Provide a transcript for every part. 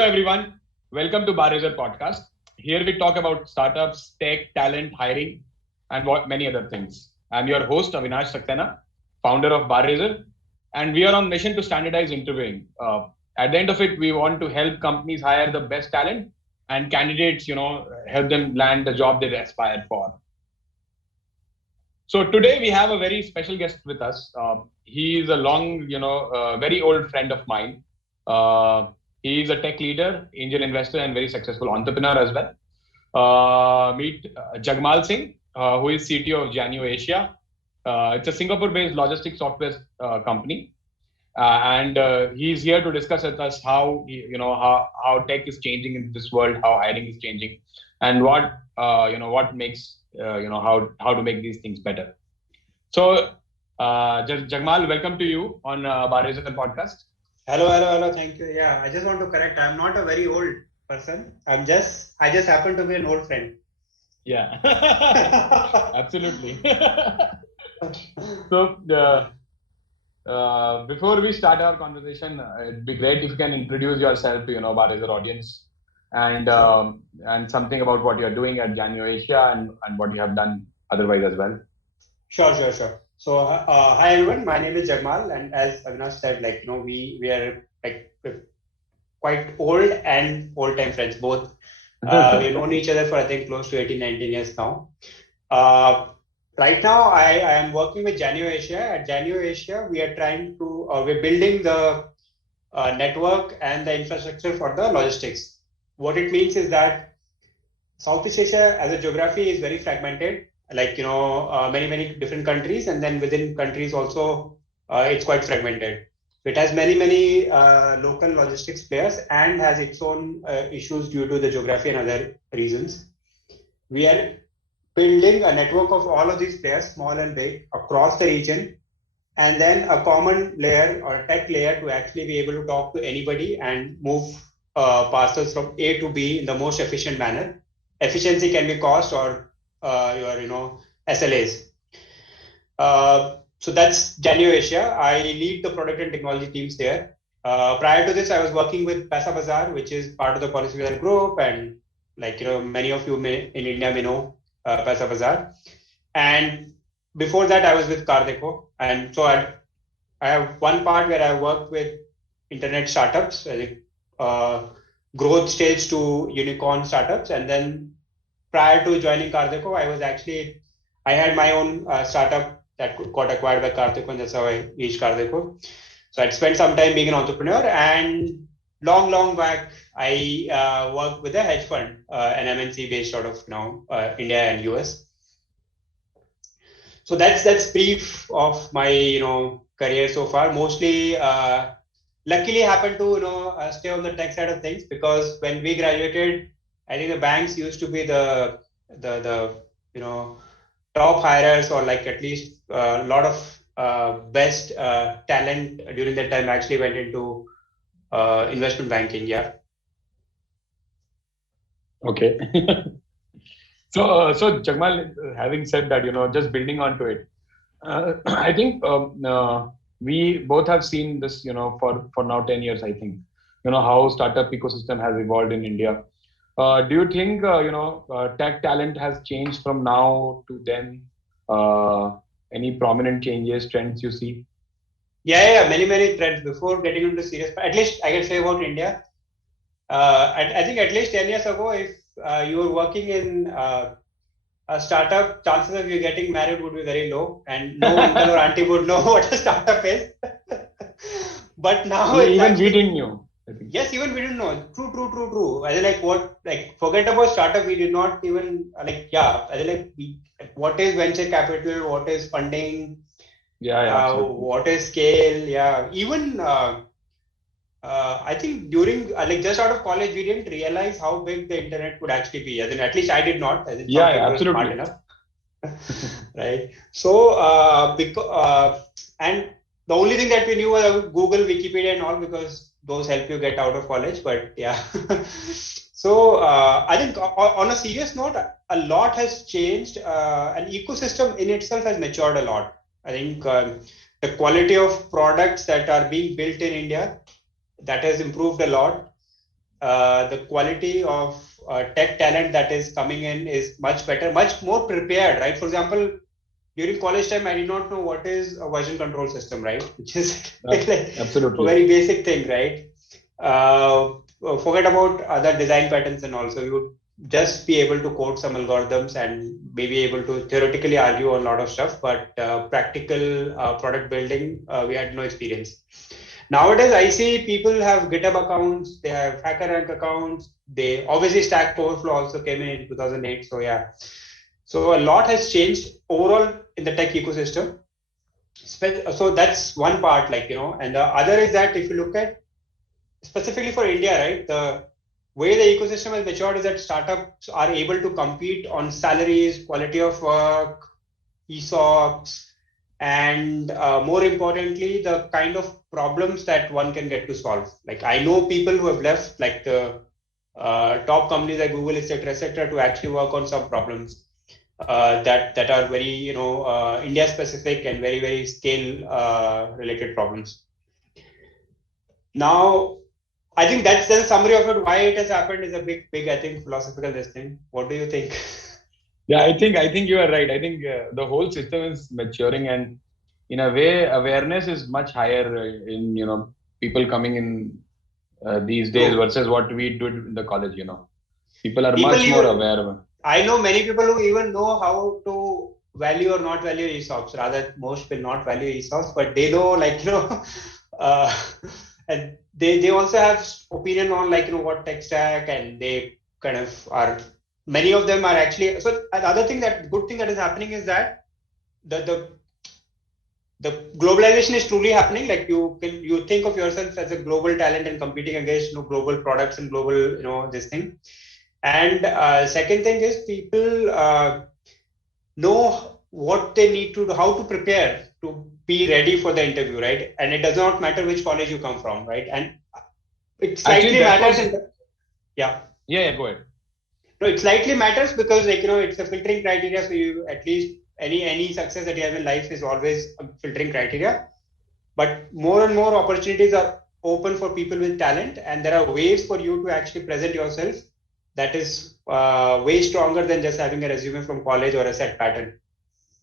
Hello everyone, welcome to BarRaiser Podcast. Here we talk about startups, tech, talent, hiring, and many other things. I'm your host Avinash Saxena, founder of BarRaiser, and we are on mission to standardize interviewing. At the end of it, we want to help companies hire the best talent and candidates, help them land the job they aspire for. So today we have a very special guest with us. He is a very old friend of mine. He is a tech leader, angel investor, and very successful entrepreneur as well. Meet Jagmal Singh, who is CTO of Janio Asia. It's a Singapore-based logistics software company, and he's here to discuss with us how how tech is changing in this world, how hiring is changing, and what makes how to make these things better. So, Jagmal, welcome to you on BarRaiser Podcast. Hello. Thank you. Yeah, I just want to correct. I'm not a very old person. I just happen to be an old friend. Yeah, absolutely. So, before we start our conversation, it'd be great if you can introduce yourself to BarRaiser audience and something about what you're doing at Janio Asia and what you have done otherwise as well. Sure. So, hi everyone. My name is Jagmal, and as Avinash said, we are quite old and old-time friends both. We've known each other for I think close to 18-19 years now. Right now, I am working with Janio Asia. At Janio Asia, we are we're building the network and the infrastructure for the logistics. What it means is that Southeast Asia as a geography is very fragmented, many different countries, and then within countries also it's quite fragmented. It has many local logistics players and has its own issues due to the geography and other reasons. We are building a network of all of these players, small and big, across the region, and then a common layer or tech layer to actually be able to talk to anybody and move parcels from A to B in the most efficient manner. Efficiency can be cost or your SLAs. So that's Janio Asia. I lead the product and technology teams there. Prior to this, I was working with Paisabazaar, which is part of the Policybazaar group, and many of you in India may know Paisabazaar. And before that, I was with Cardeco, and so I have one part where I work with internet startups, growth stage to unicorn startups, and then prior to joining Cardeco, I had my own startup that got acquired by Cardeco, and that's how I reached Cardeco. So I'd spent some time being an entrepreneur, and long back, I worked with a hedge fund, an MNC based out of India and US. So that's brief of my career so far. Mostly, luckily happened to stay on the tech side of things, because when we graduated, I think the banks used to be the top hirers, or at least a lot of best talent during that time actually went into investment banking. Yeah. Okay. So Jagmal, having said that, just building onto it, I think we both have seen this, for now 10 years, I think, how startup ecosystem has evolved in India. Do you think, tech talent has changed from now to then? Any prominent changes, trends you see? Yeah, many trends. Before getting into serious, at least I can say about India. I think at least 10 years ago, if you were working in a startup, chances of you getting married would be very low, and no uncle or auntie would know what a startup is. But now even we didn't know. Yes, even we didn't know. True. I think forget about startup. We did not even what is venture capital? What is funding? Yeah. What is scale? Yeah. Even I think during just out of college, we didn't realize how big the internet could actually be. At least I did not. Absolutely. Smart enough. Right. So and the only thing that we knew was Google, Wikipedia, and all, because those help you get out of college. But yeah. So I think on a serious note, a lot has changed. An ecosystem in itself has matured a lot. I think the quality of products that are being built in India, that has improved a lot. the quality of tech talent that is coming in is much better, much more prepared, right? For example, during college time, I did not know what is a version control system, right? Which is like Absolutely. a very basic thing, right? Forget about other design patterns and also you would just be able to code some algorithms and maybe able to theoretically argue on a lot of stuff, but practical product building, we had no experience. Nowadays, I see people have GitHub accounts, they have HackerRank accounts, they obviously Stack Overflow also came in 2008. So yeah, so a lot has changed overall in the tech ecosystem. So that's one part, like, and the other is that if you look at specifically for India, right, the way the ecosystem has matured is that startups are able to compete on salaries, quality of work, ESOPs, and more importantly, the kind of problems that one can get to solve. Like I know people who have left like the top companies like Google, etc., to actually work on some problems that are very India specific and very very scale related problems. Now, I think that's the summary of it. Why it has happened is a big I think philosophical this thing. What do you think? Yeah, I think you are right. I think the whole system is maturing, and in a way, awareness is much higher in people coming in these days versus what we did in the college. People are much more aware. I know many people who even know how to value or not value ESOPs. Rather, most will not value ESOPs, but they know, like, and they also have opinion on, like, what tech stack, and they kind of are, many of them are actually, so the other thing, good thing that is happening is that the globalization is truly happening. Like you think of yourself as a global talent and competing against global products and global this thing. And second thing is people know what they need to do, how to prepare to be ready for the interview, right? And it does not matter which college you come from, right? And it slightly matters. Yeah, go ahead. No, it slightly matters because, like, it's a filtering criteria. So you at least any success that you have in life is always a filtering criteria. But more and more opportunities are open for people with talent, and there are ways for you to actually present yourself that is way stronger than just having a resume from college or a set pattern.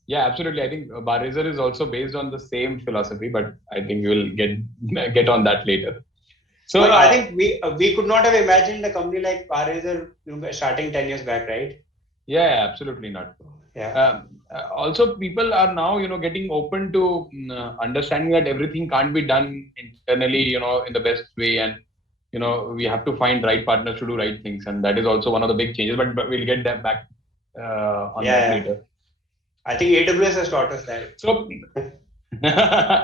Yeah, absolutely. I think BarRaiser is also based on the same philosophy, but I think we will get on that later. So I think we could not have imagined a company like BarRaiser starting 10 years back, right? Yeah, absolutely not. Yeah. Also, people are now, getting open to understanding that everything can't be done internally, in the best way, and we have to find right partners to do right things, and that is also one of the big changes. But we'll get that back on that later. I think AWS has taught us that. So.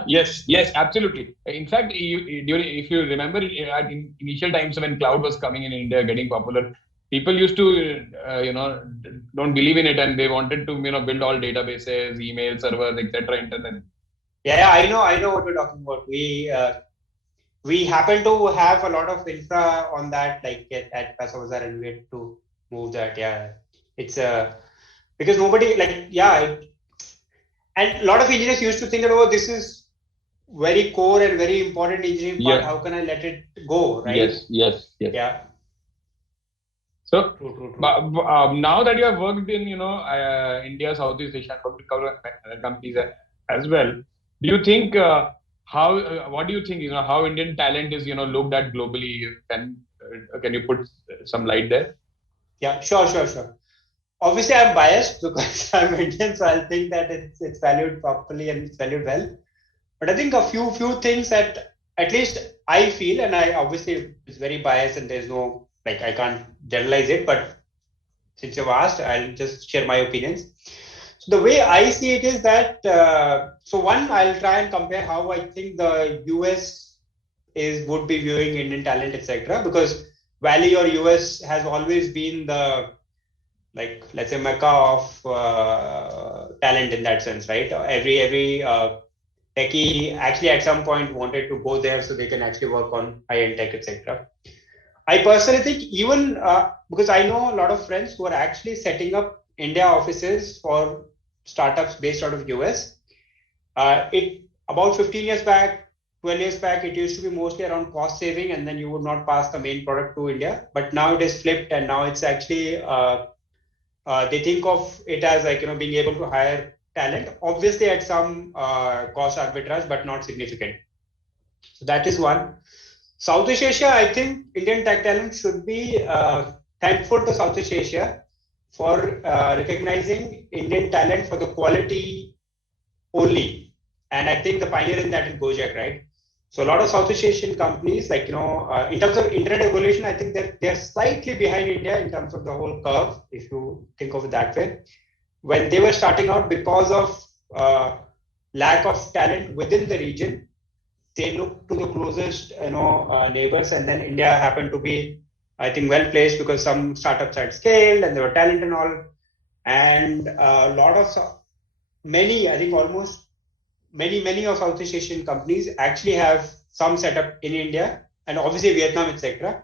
Yes, absolutely. In fact, if you remember, at initial times when cloud was coming in India, getting popular, people used to, don't believe in it, and they wanted to, build all databases, email servers, etc. internet. Yeah, I know what you're talking about. We happen to have a lot of infra on that, like at Passabazaar, and we had to move that. Yeah, it's because nobody and a lot of engineers used to think that, oh, this is very core and very important engineering part. How can I let it go, right? Yes. Yeah. So true. Now that you have worked in, India, Southeast Asia, companies as well, do you think what do you think? How Indian talent is, looked at globally? Can you put some light there? Yeah, sure. Obviously, I'm biased because I'm Indian, so I'll think that it's valued properly and it's valued well. But I think a few things that at least I feel, and I obviously it's very biased, and there's no, like, I can't generalize it. But since you've asked, I'll just share my opinions. So the way I see it is that so one, I'll try and compare how I think the US would be viewing Indian talent, etc. Because Valley or US has always been the, like, let's say, mecca of talent in that sense, right? Every techie actually at some point wanted to go there so they can actually work on high-end tech, etc. I personally think even because I know a lot of friends who are actually setting up India offices for startups based out of US. About 15 years back, 12 years back, it used to be mostly around cost saving, and then you would not pass the main product to India. But now it is flipped, and now it's actually they think of it as like being able to hire talent, obviously at some cost arbitrage, but not significant. So that is one. Southeast Asia, I think Indian tech talent should be thankful to Southeast Asia for recognizing Indian talent for the quality only. And I think the pioneer in that is Gojek, right? So a lot of Southeast Asian companies, like, in terms of internet evolution, I think that they're slightly behind India in terms of the whole curve, if you think of it that way. When they were starting out, because of lack of talent within the region, they looked to the closest, neighbors, and then India happened to be, I think, well placed because some startups had scaled and there were talent and all. And a lot of many, I think almost many of Southeast Asian companies actually have some setup in India and obviously Vietnam, etc.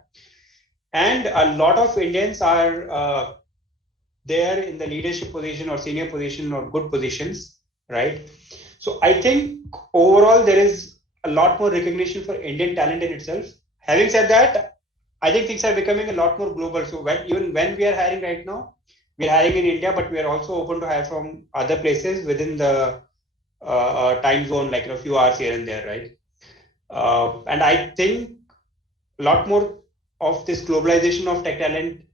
And a lot of Indians are there in the leadership position or senior position or good positions, right? So I think overall there is a lot more recognition for Indian talent in itself. Having said that, I think things are becoming a lot more global. So even when we are hiring right now, we are hiring in India, but we are also open to hire from other places within the time zone, like a few hours here and there, right? And I think a lot more of this globalization of tech talent,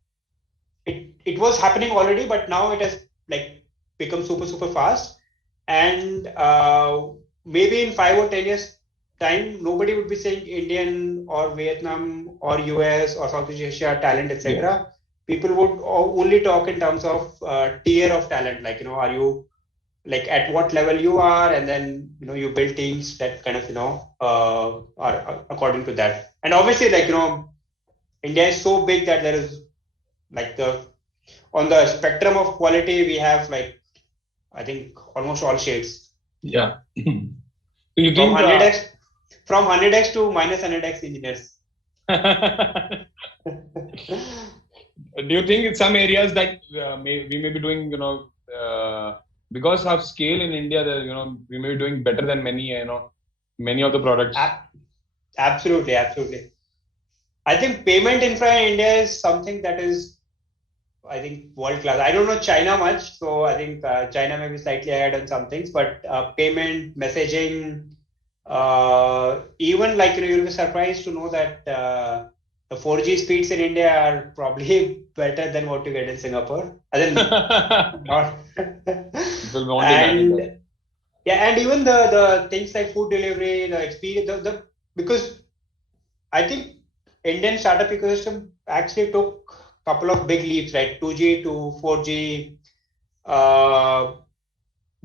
it was happening already, but now it has like become super fast. And maybe in 5 or 10 years time, nobody would be saying Indian or Vietnam or US or Southeast Asia talent, etc. Yeah. People would only talk in terms of tier of talent, like, are you like at what level you are, and then you build teams that kind of are according to that. And obviously, like, India is so big that there is like on the spectrum of quality, we have like, I think, almost all shades. Yeah. So you think from 100x to minus 100x engineers. Do you think in some areas that we may be doing, because of scale in India, that we may be doing better than many of the products? Absolutely. I think payment infra in India is something that is, I think, world class. I don't know China much, so I think China may be slightly ahead on some things, but payment, messaging, even like you'll be surprised to know that the 4G speeds in India are probably better than what you get in Singapore. Not. And even the things like food delivery, the experience, because I think Indian startup ecosystem actually took a couple of big leaps, like 2G to 4G,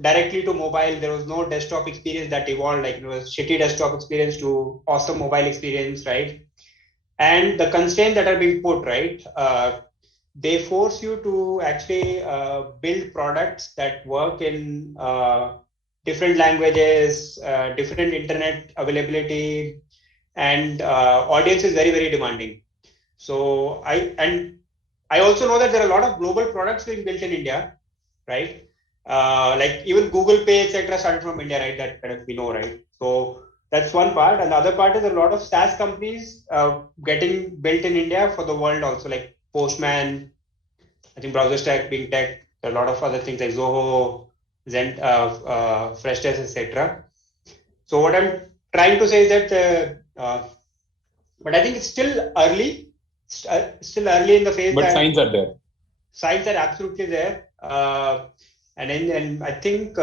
directly to mobile. There was no desktop experience that evolved, like it was shitty desktop experience to awesome mobile experience, right? And the constraints that are being put, right? They force you to actually build products that work in different languages, different internet availability, and audience is very, very demanding. So I also know that there are a lot of global products being built in India, right? Like even Google Pay, etc., started from India, right? That kind of we know, right? So that's one part. And the other part is a lot of SaaS companies getting built in India for the world also, like Postman, I think Browser Stack, Bing Tech, a lot of other things like Zoho, Zen, Freshdesk, etc. So what I'm trying to say is that, but I think it's still early in the phase. But signs are there. Signs are absolutely there. And I think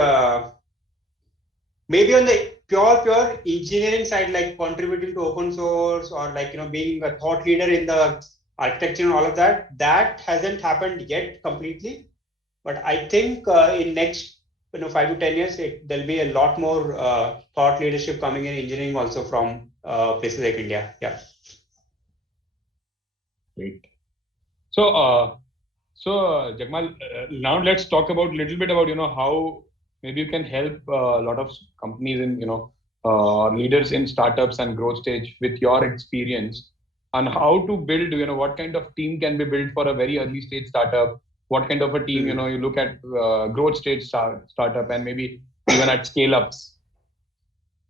maybe on the pure engineering side, like contributing to open source or like, being a thought leader in the architecture and all of that hasn't happened yet completely. But I think in next 5 to 10 years, there'll be a lot more thought leadership coming in engineering also from places like India. Yeah. Great. So Jagmal, now let's talk about a little bit about how maybe you can help a lot of companies in leaders in startups and growth stage with your experience on how to build what kind of team can be built for a very early stage startup, what kind of a team you look at growth stage startup and maybe even at scale ups.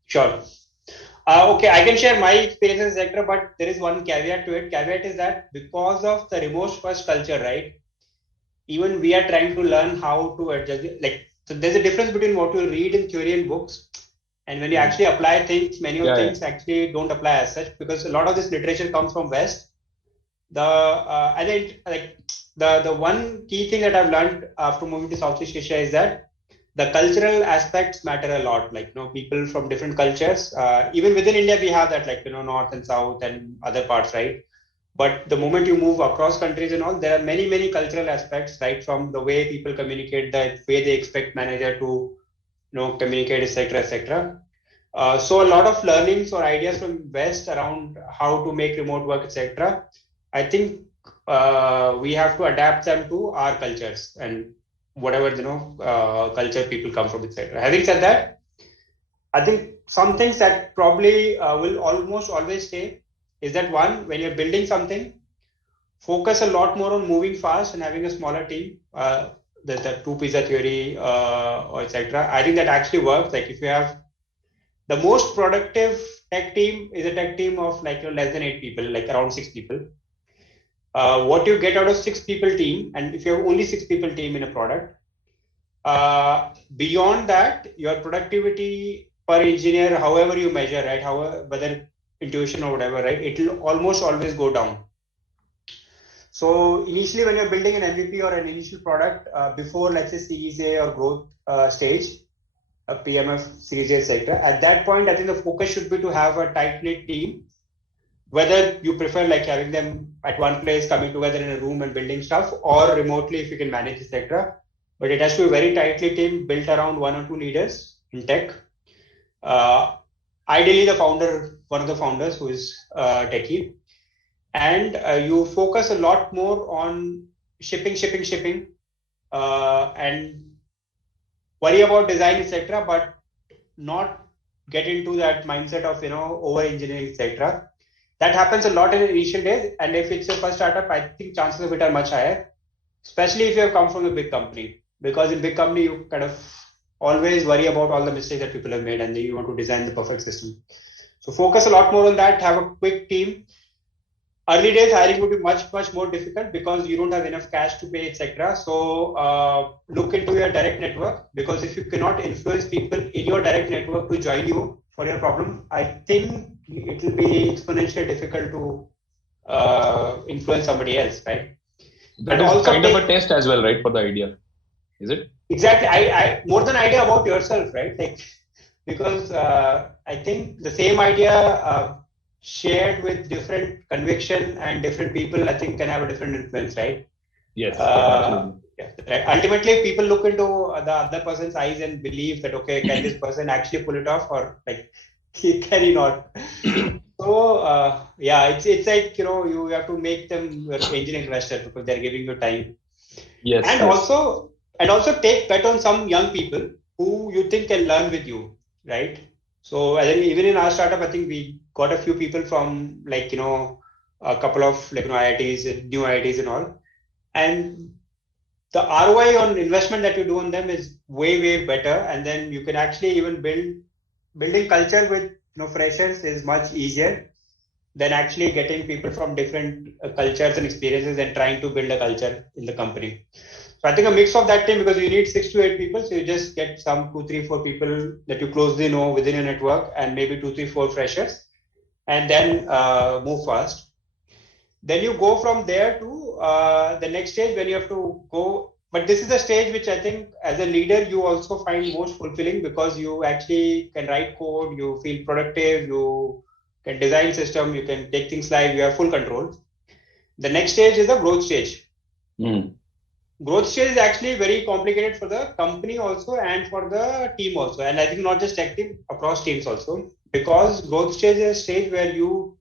Sure. Okay, I can share my experiences, etc. But there is one caveat to it. Caveat is that because of the remote first culture, right? Even we are trying to learn how to adjust. So there's a difference between what you read in theory and books, and when you actually apply things, many of things actually don't apply as such, because a lot of this literature comes from West. I think like the one key thing that I've learned after moving to Southeast Asia is that the cultural aspects matter a lot. Like, people from different cultures. Even within India, we have that, like, North and South and other parts, right? But the moment you move across countries and all, there are many, many cultural aspects, right? From the way people communicate, the way they expect manager to, communicate, etc., etc. So a lot of learnings or ideas from West around how to make remote work, etc. I think we have to adapt them to our cultures and whatever culture people come from, etc. Having said that, I think some things that probably will almost always stay is that, one, when you're building something, focus a lot more on moving fast and having a smaller team. The two pizza theory, or etc. I think that actually works. Like, if you have the most productive tech team is a tech team of like less than 8 people, like around 6 people. What you get out of 6 people team, and if you have only 6 people team in a product, beyond that, your productivity per engineer, however you measure, right, whether intuition or whatever, right, it will almost always go down. So initially, when you're building an MVP or an initial product, before, let's say, Series A or growth stage, a PMF, Series A, etc., at that point, I think the focus should be to have a tight-knit team. Whether you prefer like having them at one place, coming together in a room and building stuff, or remotely if you can manage, etc. But it has to be a very tightly team built around 1 or 2 leaders in tech. Ideally, one of the founders who is techie. And you focus a lot more on shipping, and worry about design, etc. But not get into that mindset of over engineering, etc. That happens a lot in the initial days, and if it's your first startup, I think chances of it are much higher, especially if you have come from a big company, because in big company you kind of always worry about all the mistakes that people have made, and then you want to design the perfect system. So focus a lot more on that. Have a quick team. Early days hiring would be much more difficult because you don't have enough cash to pay, etc. So look into your direct network, because if you cannot influence people in your direct network to join you for your problem, I think it will be exponentially difficult to influence somebody else, right? That is kind of a test as well, right, for the idea, is it? Exactly. I more than idea about yourself, right? Like, because I think the same idea shared with different conviction and different people, I think, can have a different influence, right? Yes. Yeah, right. Ultimately, people look into the other person's eyes and believe that, okay, can this person actually pull it off, or like, can he not? So yeah, it's like you have to make them your angel investor because they're giving you time. Yes. And also take bet on some young people who you think can learn with you, right? So even in our startup, I think we got a few people from like a couple of like IITs, new IITs and all, and the ROI on investment that you do on them is way better. And then you can actually even building culture with freshers is much easier than actually getting people from different cultures and experiences and trying to build a culture in the company. So I think a mix of that team, because you need 6 to 8 people, so you just get some 2, 3, 4 people that you closely know within your network, and maybe 2, 3, 4 freshers, and then move fast. Then you go from there to the next stage when you have to go. But this is the stage which I think as a leader you also find most fulfilling, because you actually can write code, you feel productive, you can design system, you can take things live, you have full control. The next stage is the growth stage. Growth stage is actually very complicated for the company also and for the team also. And I think not just tech team, across teams also, because growth stage is a stage where you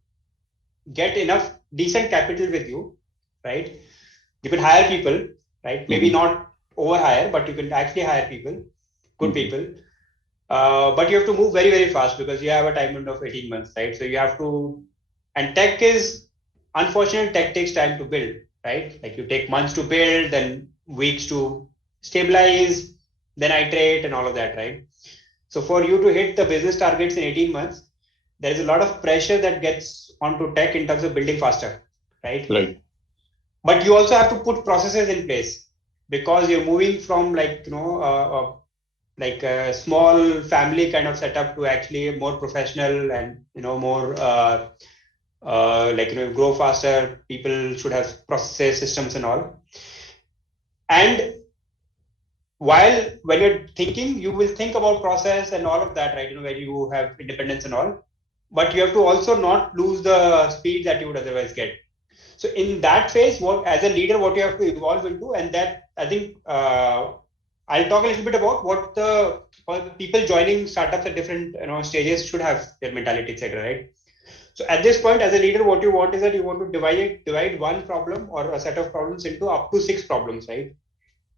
get enough decent capital with you, right? You can hire people, right? Maybe not over hire, but you can actually hire people, good people. But you have to move very fast because you have a time window of 18 months, right? So you have to, and tech is, unfortunately, tech takes time to build, right? Like you take months to build, then weeks to stabilize, then iterate and all of that, right? So for you to hit the business targets in 18 months, there is a lot of pressure that gets onto tech in terms of building faster, right? Right. But you also have to put processes in place because you're moving from like a small family kind of setup to actually a more professional and more grow faster. People should have processes, systems, and all. And while when you're thinking, you will think about process and all of that, right? Where you have independence and all, but you have to also not lose the speed that you would otherwise get. So in that phase, as a leader, what you have to evolve into, and that I think I'll talk a little bit about what the people joining startups at different stages should have their mentality, etc. Right. So at this point, as a leader, what you want is that you want to divide one problem or a set of problems into up to 6 problems, right?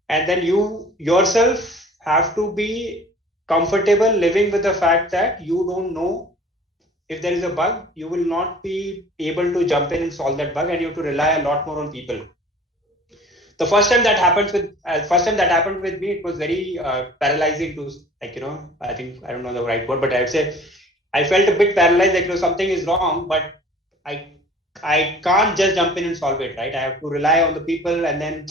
And then you yourself have to be comfortable living with the fact that you don't know if there is a bug, you will not be able to jump in and solve that bug, and you have to rely a lot more on people. The first time that happened with me, it was very paralyzing to I think I don't know the right word, but I would say I felt a bit paralyzed, like something is wrong, but I can't just jump in and solve it, right? I have to rely on the people and then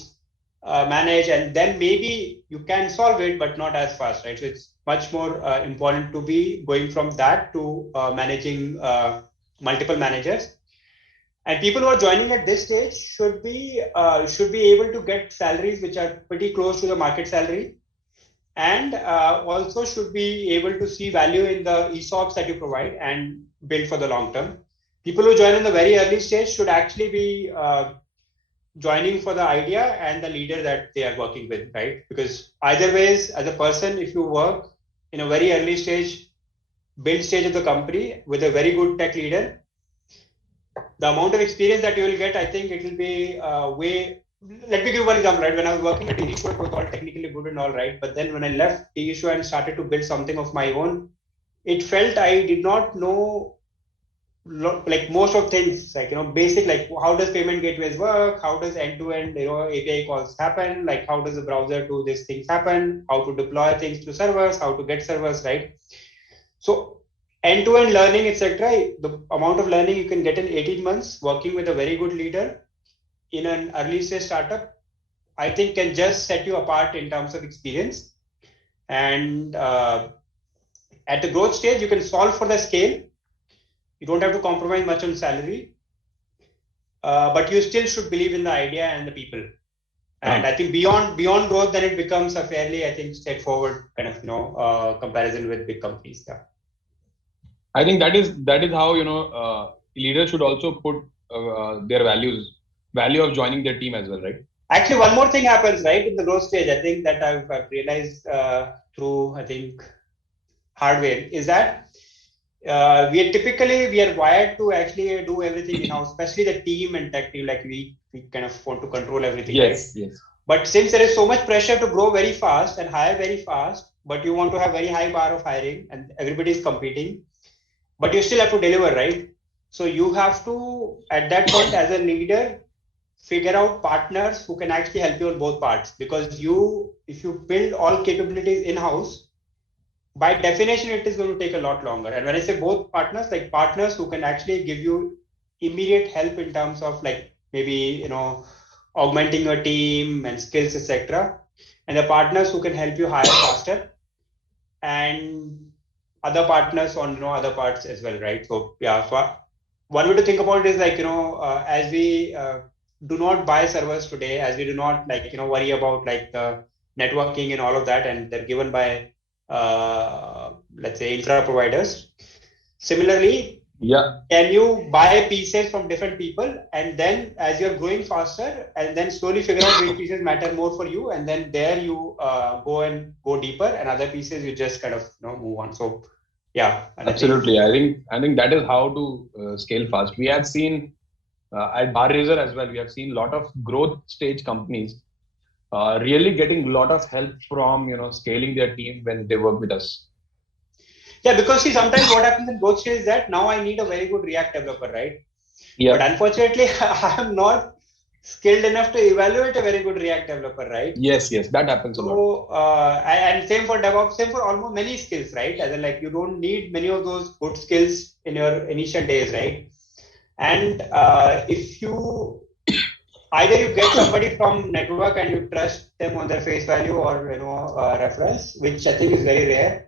manage, and then maybe you can solve it, but not as fast, right? So it's much more important to be going from that to managing multiple managers. And people who are joining at this stage should be able to get salaries which are pretty close to the market salary, and also should be able to see value in the ESOPs that you provide and build for the long term. People who join in the very early stage should actually be joining for the idea and the leader that they are working with, right? Because either ways, as a person, if you work in a very early build stage of the company with a very good tech leader, the amount of experience that you will get, I think it will be way. Let me give one example, right? When I was working at TeeShow, it was all technically good and all right. But then when I left TeeShow and started to build something of my own, it felt I did not know like most of things, like basic, like how does payment gateways work, how does end-to-end API calls happen, like how does the browser do these things happen, how to deploy things to servers, how to get servers, right? So end-to-end learning, etc. The amount of learning you can get in 18 months working with a very good leader in an early stage startup, I think can just set you apart in terms of experience. And at the growth stage, you can solve for the scale. You don't have to compromise much on salary, but you still should believe in the idea and the people. And I think beyond growth, then it becomes a fairly, I think, straightforward kind of comparison with big companies. Yeah. I think that is how leaders should also put their value of joining their team as well, right? Actually, one more thing happens, right, in the growth stage. I think that I've realized through hardware is that we are wired to actually do everything in-house, especially the team and tech team. Like we kind of want to control everything. Yes, right? yes. But since there is so much pressure to grow very fast and hire very fast, but you want to have very high bar of hiring and everybody is competing, but you still have to deliver, right? So you have to, at that point, as a leader, figure out partners who can actually help you on both parts. Because if you build all capabilities in-house, by definition, it is going to take a lot longer. And when I say both partners, like partners who can actually give you immediate help in terms of like maybe, augmenting your team and skills, etc. And the partners who can help you hire faster, and other partners on other parts as well, right? So yeah, so one way to think about it is like, as we do not buy servers today, as we do not worry about like the networking and all of that, and they're given by let's say infra providers. Similarly, can you buy pieces from different people, and then as you're growing faster, and then slowly figure out which pieces matter more for you, and then there you go deeper, and other pieces you just kind of move on. So yeah, absolutely. I think that is how to scale fast. We have seen at BarRaiser as well. We have seen a lot of growth stage companies really getting a lot of help from scaling their team when they work with us. Yeah, because see, sometimes what happens in growth stage is that now I need a very good React developer, right? Yeah. But unfortunately, I'm not skilled enough to evaluate a very good React developer, right? Yes, that happens a lot. So, and same for DevOps, same for almost many skills, right? As in, like, you don't need many of those good skills in your initial days, right? And if you either you get somebody from network and you trust them on their face value or reference, which I think is very rare.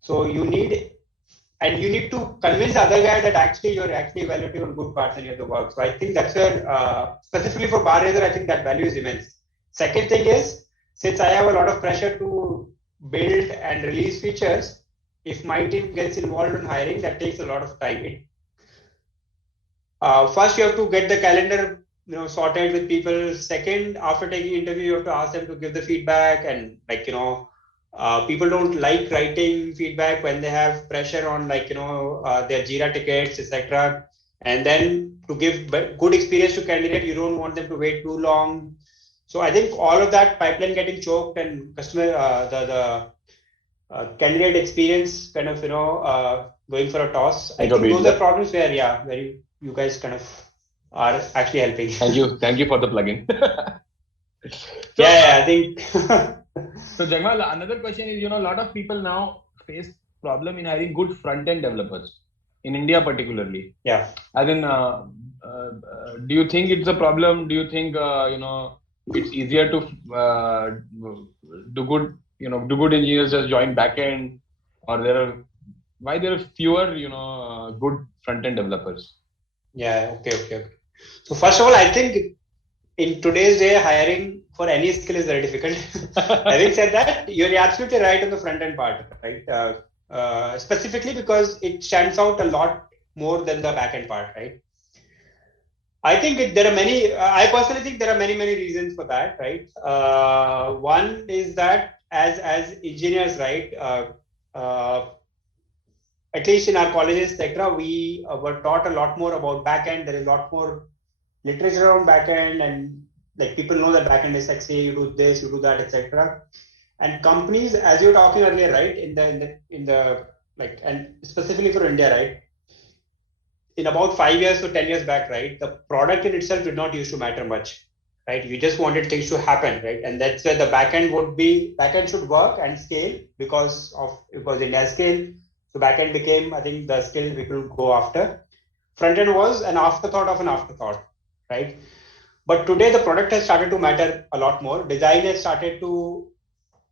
So you need to convince the other guy that actually you're actually evaluating on good parts and you have to work. So I think that's where specifically for BarRaiser, I think that value is immense. Second thing is, since I have a lot of pressure to build and release features, if my team gets involved in hiring, that takes a lot of time. First, you have to get the calendar sorted with people. Second, after taking interview, you have to ask them to give the feedback, and people don't like writing feedback when they have pressure on their Jira tickets, etc. And then to give good experience to candidate, you don't want them to wait too long. So I think all of that pipeline getting choked and customer the candidate experience kind of going for a toss. I think those are problems where you guys kind of are actually helping. Thank you for the plugin. So, I think. So Jagmal, another question is, a lot of people now face problem in hiring good front-end developers in India particularly. Yeah. As in, do you think it's a problem? Do you think it's easier to do good engineers just join backend, or why there are fewer good front-end developers? Yeah. Okay. So first of all, I think in today's day, hiring for any skill is very difficult. Having said that, you're absolutely right on the front end part, right? Specifically because it stands out a lot more than the back end part, right? I think there are many. I personally think there are many reasons for that, right? One is that as engineers, right? At least in our colleges, etc., we were taught a lot more about backend. There is a lot more literature around backend, and like people know that backend is sexy. You do this, you do that, etc. And companies, as you were talking earlier, right? In the and specifically for India, right? In about 5 years or 10 years back, right? The product in itself did not used to matter much, right? You just wanted things to happen, right? And that's where the backend should work and scale because India scale. So backend became, I think, the skill we could go after. Frontend was an afterthought of an afterthought, right? But today the product has started to matter a lot more. Design has started to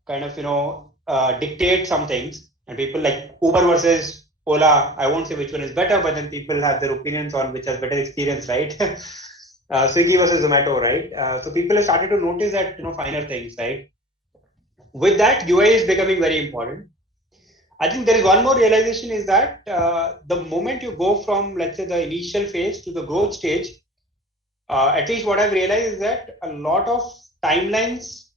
kind of, dictate some things, and people like Uber versus Ola, I won't say which one is better, but then people have their opinions on which has better experience, right? Swiggy versus Zomato, right? So people have started to notice that, finer things, right? With that, UI is becoming very important. I think there is one more realization is that the moment you go from, let's say, the initial phase to the growth stage, at least what I've realized is that a lot of timelines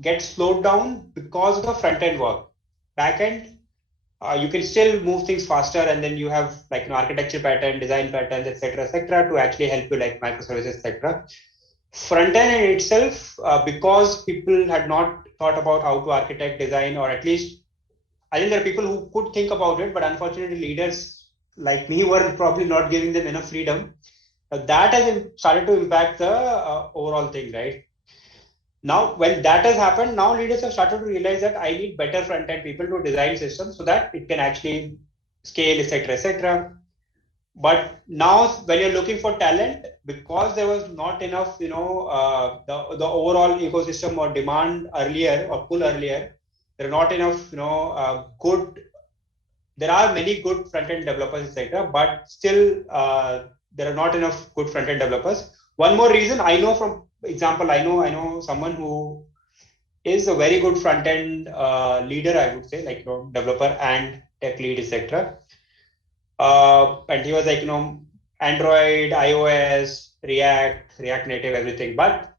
get slowed down because of the front-end work. Back-end, you can still move things faster, and then you have like an architecture pattern, design patterns, etc., to actually help you, like microservices, etc. Front-end in itself, because people had not thought about how to architect, design, or at least I think there are people who could think about it, but unfortunately leaders like me were probably not giving them enough freedom. That has started to impact the overall thing, right? Now, when that has happened, now leaders have started to realize that I need better front-end people to design systems so that it can actually scale, etc. But now, when you're looking for talent, because there was not enough, the overall ecosystem or demand earlier or pull earlier, there are not enough, there are many good front-end developers, etc. But still, there are not enough good front-end developers. One more reason I know from example, I know someone who is a very good front-end leader, I would say, like developer and tech lead, etc. And he was like, Android, iOS, React Native, everything. But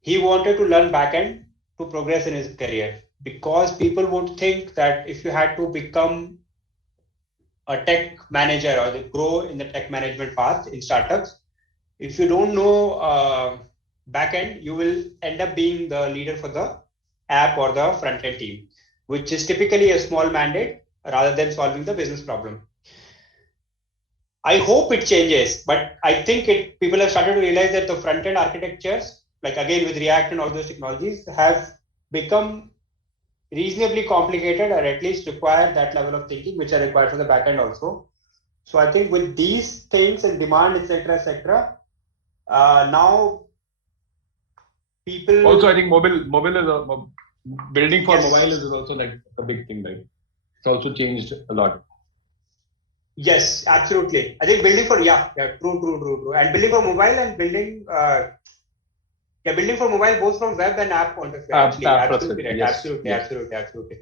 he wanted to learn backend to progress in his career, because people would think that if you had to become a tech manager or grow in the tech management path in startups, if you don't know backend, you will end up being the leader for the app or the front-end team, which is typically a small mandate rather than solving the business problem. I hope it changes, but I think people have started to realize that the front-end architectures, like again with React and all those technologies, have become reasonably complicated or at least require that level of thinking, which are required for the backend also. So I think with these things and demand, etc., now people also I think mobile is building for yes. mobile is also like a big thing, right? It's also changed a lot. Yes, absolutely. I think building for true. And building for mobile and building for mobile both from web and app point of view. Actually, absolutely right. Yes, Absolutely.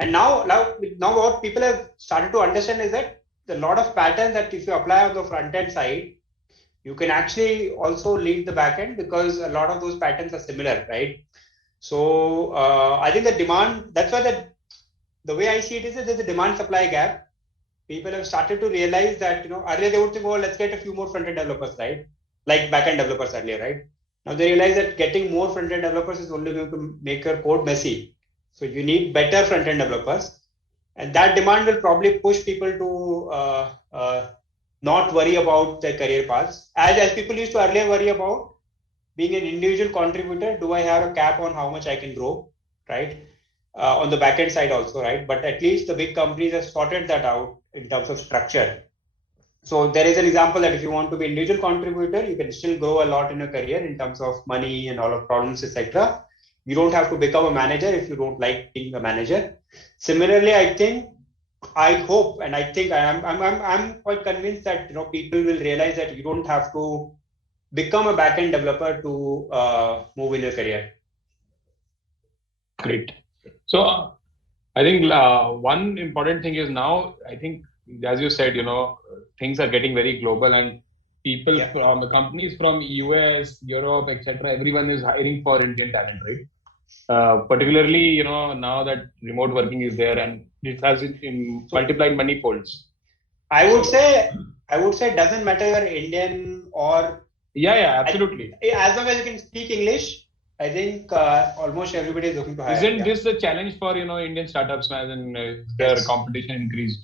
And now what people have started to understand is that a lot of patterns that if you apply on the front end side, you can actually also leave the back end because a lot of those patterns are similar, right? So I think the demand, that's why the way I see it is that there's a demand supply gap. People have started to realize that, earlier they would think, oh, let's get a few more front-end developers, right? Like back-end developers earlier, right? Now they realize that getting more front-end developers is only going to make your code messy. So you need better front-end developers. And that demand will probably push people to not worry about their career paths. As people used to earlier worry about being an individual contributor, do I have a cap on how much I can grow, right? On the backend side also, right? But at least the big companies have sorted that out in terms of structure. So there is an example that if you want to be individual contributor, you can still grow a lot in your career in terms of money and all of problems, etc. You don't have to become a manager if you don't like being a manager. Similarly, I hope, and I think I'm quite convinced that people will realize that you don't have to become a backend developer to move in your career. Great. So I think one important thing is now, I think, as you said, things are getting very global and people from the companies from US, Europe, etc. Everyone is hiring for Indian talent, right? Particularly, now that remote working is there and it has multiplied many folds. I would say it doesn't matter you're Indian or absolutely. As long as you can speak English, I think almost everybody is looking to hire. Isn't this a challenge for Indian startups as in their competition increased?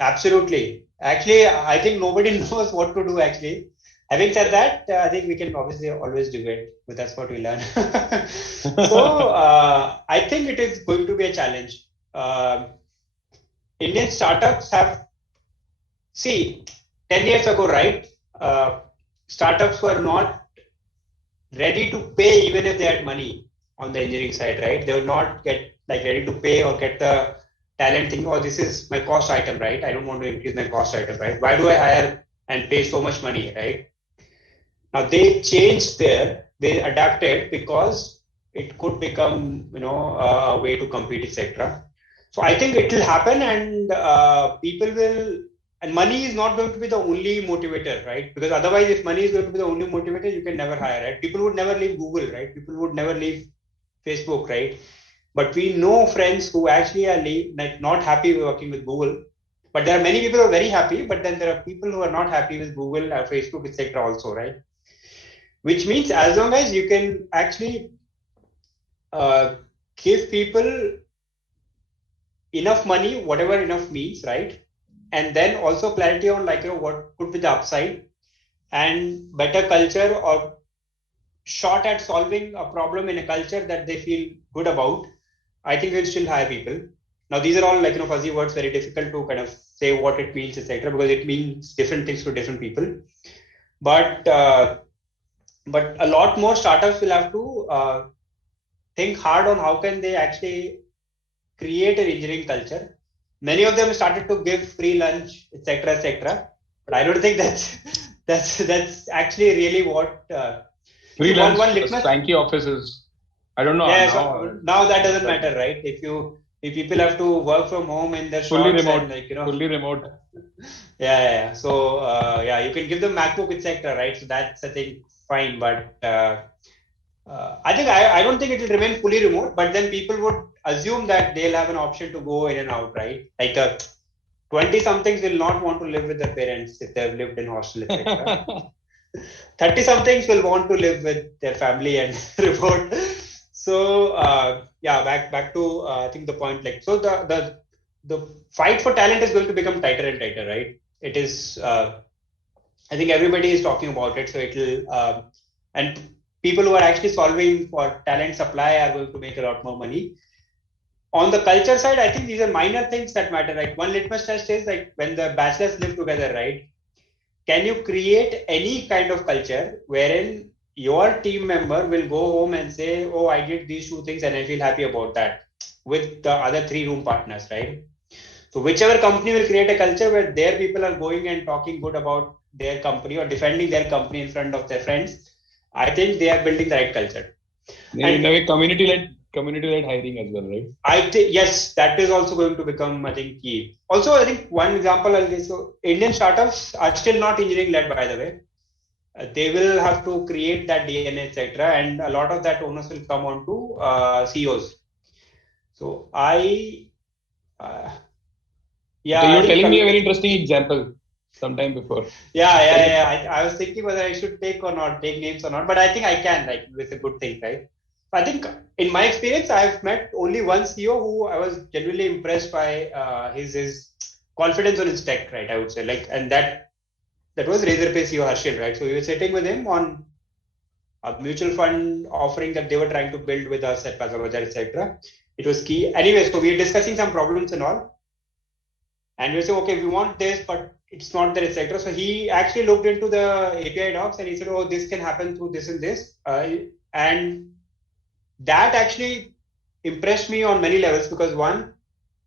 Absolutely. Actually, I think nobody knows what to do. Actually, having said that, I think we can obviously always do it, but that's what we learn. So I think it is going to be a challenge. Indian startups have 10 years ago, right? Startups were not ready to pay even if they had money on the engineering side, right? They would not get ready to pay or get the talent thinking, oh, this is my cost item, right? I don't want to increase my cost item, right? Why do I hire and pay so much money, right? Now they changed they adapted because it could become, a way to compete, etc. So I think it will happen and people will. And money is not going to be the only motivator, right? Because otherwise, if money is going to be the only motivator, you can never hire, right? People would never leave Google, right? People would never leave Facebook, right? But we know friends who actually are not happy working with Google. But there are many people who are very happy, but then there are people who are not happy with Google or Facebook, etc. also, right? Which means as long as you can actually give people enough money, whatever enough means, right? And then also clarity on what could be the upside and better culture or shot at solving a problem in a culture that they feel good about, I think we'll still hire people. Now these are all fuzzy words, very difficult to kind of say what it means, etc. because it means different things to different people. But a lot more startups will have to think hard on how can they actually create an engineering culture. Many of them started to give free lunch, etc. But I don't think that's actually really what free lunch. Thank you offices. I don't know. Yeah, now that doesn't matter, right? If people have to work from home in their fully remote, and, fully remote. Yeah. So you can give them MacBook, etc. Right? So that's I think fine, but I think I don't think it will remain fully remote. But then people would assume that they'll have an option to go in and out, right? 20-somethings will not want to live with their parents if they've lived in hostel, etc. 30-somethings will want to live with their family and remote. So back to I think the point. So the fight for talent is going to become tighter and tighter, right? it is. I think everybody is talking about it, so it'll and people who are actually solving for talent supply are going to make a lot more money. On the culture side, I think these are minor things that matter. Like one litmus test is like when the bachelors live together, right? Can you create any kind of culture wherein your team member will go home and say, "Oh, I did these two things and I feel happy about that," with the other 3 room partners, right? So whichever company will create a culture where their people are going and talking good about their company or defending their company in front of their friends, I think they are building the right culture. In a way, community-led hiring as well, right? I think yes, that is also going to become, I think, key. Also, I think one example I'll give. So Indian startups are still not engineering led, by the way. They will have to create that DNA, etc., and a lot of that onus will come on to CEOs. So yeah. So you were telling me a very interesting example sometime before. Yeah. I was thinking whether I should take names or not, but I think I can. Like, it's a good thing, right? I think in my experience, I've met only one CEO who I was genuinely impressed by his confidence on his tech, right? I would say, like, and that was Razorpay CEO Harshil, right? So we were sitting with him on a mutual fund offering that they were trying to build with us at Pazabajar, etc. It was key. Anyway, so we were discussing some problems and all, and we said, okay, we want this, but it's not there, etc. So he actually looked into the API docs and he said, oh, this can happen through this and this, and that actually impressed me on many levels because one,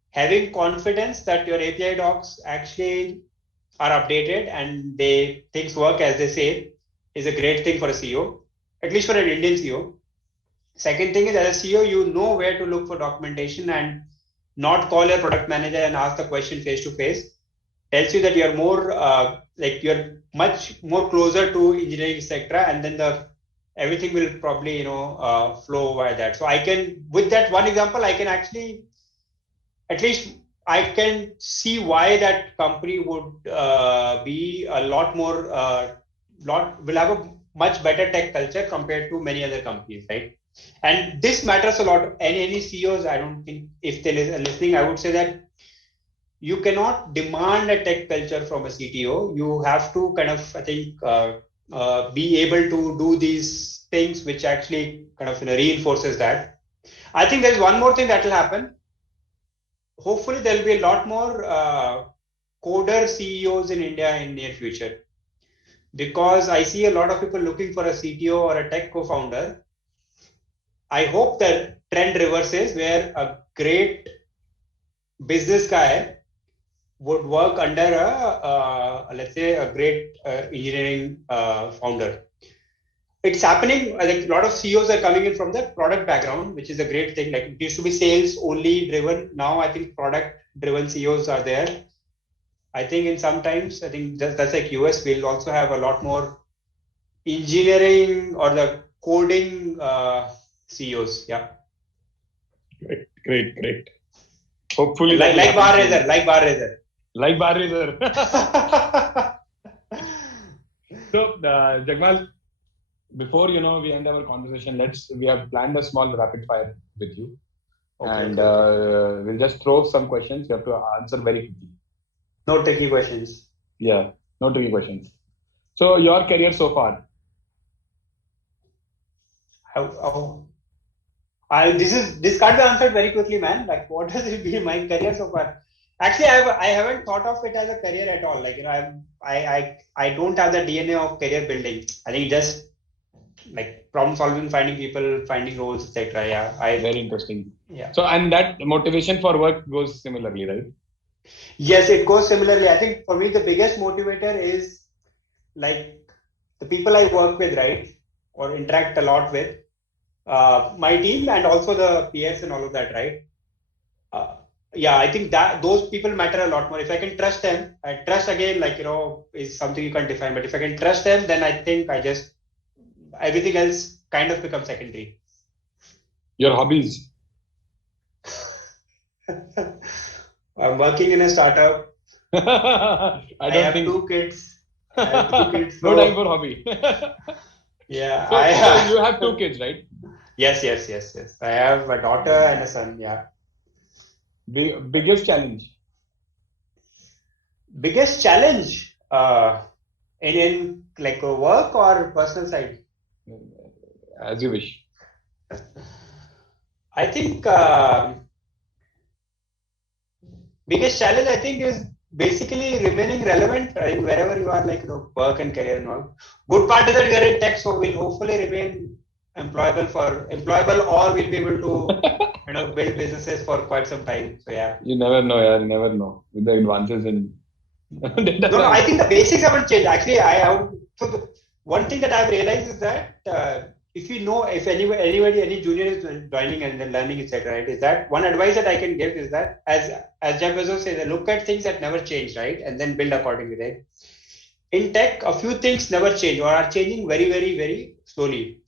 having confidence that your API docs actually are updated and things work as they say is a great thing for a CEO, at least for an Indian CEO. Second thing is, as a CEO, you know where to look for documentation and not call your product manager and ask the question face to face. Tells you that you're more you're much more closer to engineering, etc. And then everything will probably flow by that. So I can, with that one example, I can actually, at least I can see why that company would be a lot more will have a much better tech culture compared to many other companies, right? And this matters a lot. Any CEOs, I don't think, if they're listening, I would say that you cannot demand a tech culture from a CTO. You have to kind of, I think, be able to do these things which actually kind of reinforces that. I think there's one more thing that will happen. Hopefully, there'll be a lot more coder CEOs in India in near future, because I see a lot of people looking for a CTO or a tech co-founder. I hope that trend reverses where a great business guy would work under let's say a great engineering founder. It's happening. I think a lot of CEOs are coming in from the product background, which is a great thing. Like, it used to be sales only driven. Now I think product driven CEOs are there. I think in sometimes, I think that's like US, we'll also have a lot more engineering or the coding CEOs. Yeah. Great. Hopefully, like BarRaiser. Like BarRaiser. So, Jagmal, before we end our conversation, we have planned a small rapid fire with you, we'll just throw some questions. You have to answer very quickly. No tricky questions. Yeah, no tricky questions. So, your career so far? This can't be answered very quickly, man. Like, what has it been my career so far? Actually, I haven't thought of it as a career at all. Like, I don't have the DNA of career building. I think just like problem solving, finding people, finding roles, etc. Yeah, very interesting. Yeah. So, and that motivation for work goes similarly, right? Yes, it goes similarly. I think for me, the biggest motivator is like the people I work with, right, or interact a lot with, my team, and also the peers and all of that, right? Yeah, I think that those people matter a lot more. If I can trust them, trust again, is something you can't define. But if I can trust them, then I think everything else kind of becomes secondary. Your hobbies? I'm working in a startup. I have 2 kids. So no time for hobby. Yeah. So you have 2 kids, right? Yes. I have a daughter and a son. Yeah. Biggest challenge? Biggest challenge in like work or personal side? As you wish. I think biggest challenge I think is basically remaining relevant in wherever you are, like work and career and all. Good part is that we are in tech, so we'll hopefully remain employable, or we'll be able to build businesses for quite some time. So yeah. You never know, yeah. You never know with the advances in data No, I science. think the basics haven't changed. Actually, one thing that I've realized is that if any junior is joining and then learning, etc., right, is that one advice that I can give is that as Jeff Bezos says, look at things that never change, right, and then build accordingly, right? In tech, a few things never change or are changing very, very, very slowly.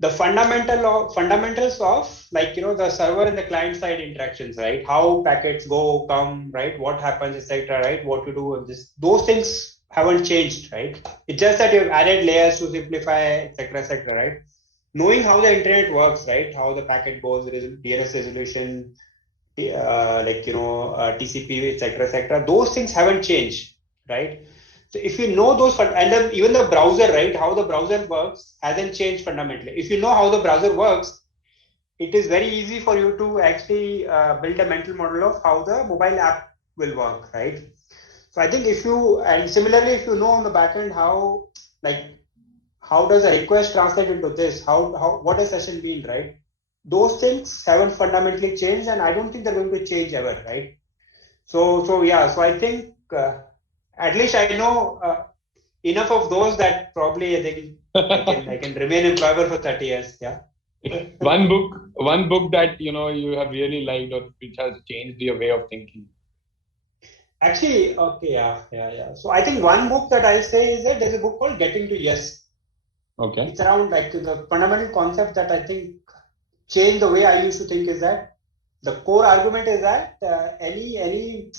The fundamentals of the server and the client side interactions, right? How packets go, come, right? What happens, etc., right? What to do with this? Those things haven't changed, right? It's just that you've added layers to simplify, etc., right? Knowing how the internet works, right? How the packet goes, DNS resolution, TCP, etc. Those things haven't changed, right? So if you know those, and then even the browser, right? How the browser works hasn't changed fundamentally. If you know how the browser works, it is very easy for you to actually build a mental model of how the mobile app will work, right? So I think similarly, if you know on the backend how does a request translate into this, what does session mean, right? Those things haven't fundamentally changed, and I don't think they're going to change ever, right? So yeah, so I think at least I know enough of those that probably I think I can remain employable for 30 years. Yeah. One book that you have really liked or which has changed your way of thinking. Actually, okay, yeah. So I think one book that I'll say is that there's a book called Getting to Yes. Okay. It's around the fundamental concept that I think changed the way I used to think is that the core argument is that any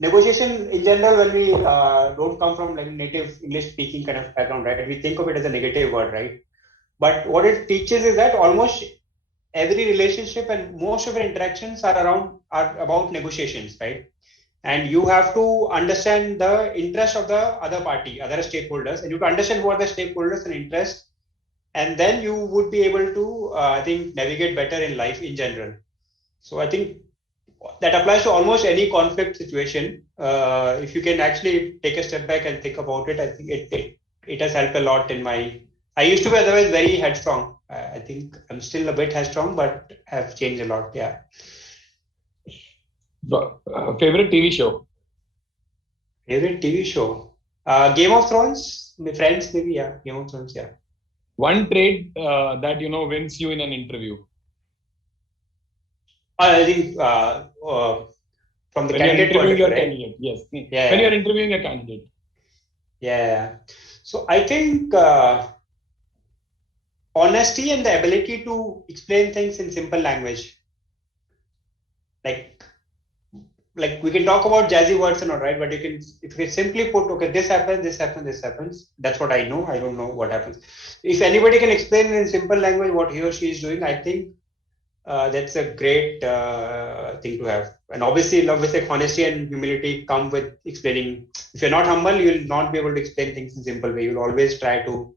negotiation in general, when we don't come from native English speaking kind of background, right? We think of it as a negative word, right? But what it teaches is that almost every relationship and most of our interactions are about negotiations, right? And you have to understand the interest of the other party, other stakeholders, and you have to understand who are the stakeholders and interests, and then you would be able to, I think, navigate better in life in general. So I think that applies to almost any conflict situation. If you can actually take a step back and think about it, I think it has helped a lot in my. I used to be otherwise very headstrong. I think I'm still a bit headstrong, but have changed a lot. Yeah. Favorite TV show? Favorite TV show? Game of Thrones. My friends, maybe. Yeah. Game of Thrones. Yeah. One trait that wins you in an interview. I think from the candidate point of view, right? Candidate, yes. Yeah. When you are interviewing a candidate. Yeah. So I think honesty and the ability to explain things in simple language. Like we can talk about jazzy words and all, right? But if you can simply put, okay, this happens. That's what I know. I don't know what happens. If anybody can explain in simple language what he or she is doing, I think that's a great thing to have. And obviously, honesty and humility come with explaining. If you're not humble, you'll not be able to explain things in simple way. You'll always try to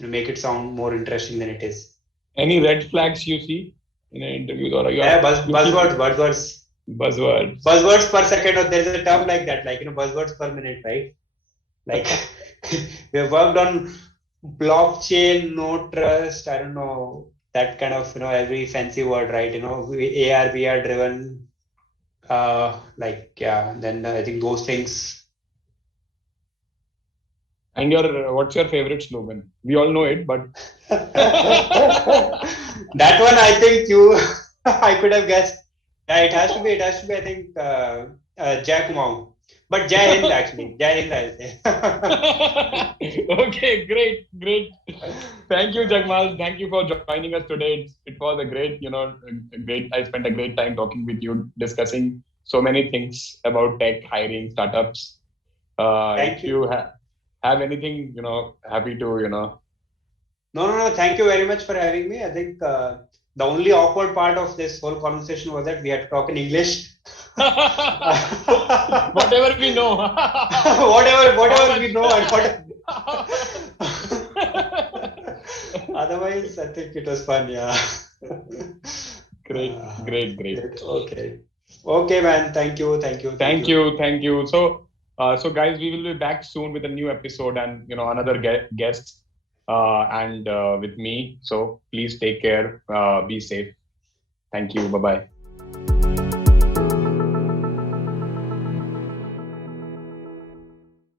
make it sound more interesting than it is. Any red flags you see in an interview? Buzzwords. Buzzwords per second, or there's a term like that, buzzwords per minute, right? Like we have worked on blockchain, no trust, I don't know, that kind of, every fancy word, right? AR, VR driven, then I think those things. And what's your favorite slogan? We all know it, but that one, I think I could have guessed. Yeah, it has to be, I think, Jagmal. But Jai Hind, actually. Jai Hind, I'll say. Okay, great. Thank you, Jagmal. Thank you for joining us today. It was a great, I spent a great time talking with you, discussing so many things about tech, hiring, startups. Thank you. If you have anything, happy to, No. Thank you very much for having me. I think the only awkward part of this whole conversation was that we had to talk in English. Whatever we know. whatever we know and otherwise, I think it was fun. Yeah. Great. Okay, man. Thank you. So guys, we will be back soon with a new episode and another guest and with me. So please take care. Be safe. Thank you. Bye bye.